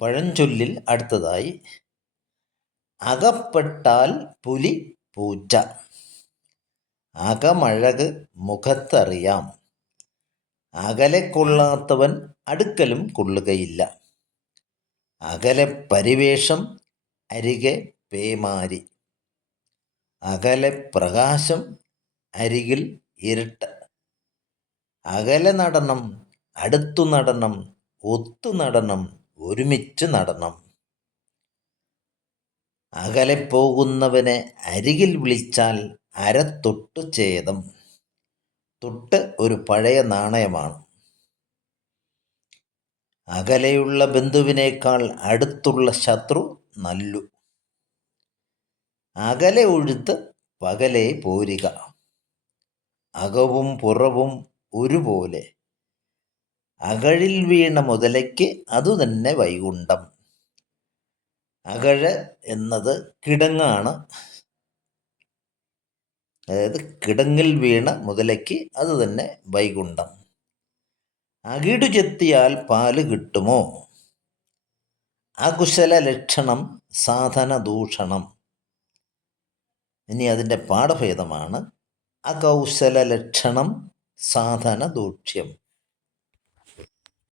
പഴഞ്ചൊല്ലിൽ അടുത്തതായി അകപ്പെട്ടാൽ പുലി പൂച്ച, അകമഴക് മുഖത്തറിയാം, അകലെ കൊള്ളാത്തവൻ അടുക്കലും കൊള്ളുകയില്ല, അകലെ പരിവേഷം അരികെ പേമാരി, അകലെ പ്രകാശം അരികിൽ ഇരുട്ട്, അകലെ നടണം അടുത്തു നടണം ഒത്തു നടണം ഒരുമിച്ച് നടണം, അകലെ പോകുന്നവനെ അരികിൽ വിളിച്ചാൽ അരത്തൊട്ട് ഛേദം. തൊട്ട് ഒരു പഴയ നാണയമാണ്. അകലെയുള്ള ബന്ധുവിനേക്കാൾ അടുത്തുള്ള ശത്രു നല്ലു. അകലെ ഒഴുത്ത് പകലെ പോരിക, അകവും പുറവും ഒരുപോലെ, അകഴിൽ വീണ മുതലയ്ക്ക് അതുതന്നെ വൈകുണ്ഠം. അകഴ് എന്നത് കിടങ്ങാണ്. അതായത് കിടങ്ങിൽ വീണ മുതലയ്ക്ക് അത് തന്നെ വൈകുണ്ഠം. അകിടു ചെത്തിയാൽ പാല് കിട്ടുമോ, അകുശല ലക്ഷണം സാധന ദൂഷണം. ഇനി അതിൻ്റെ പാഠഭേദമാണ് അകൗശല ലക്ഷണം സാധന ദൂഷ്യം.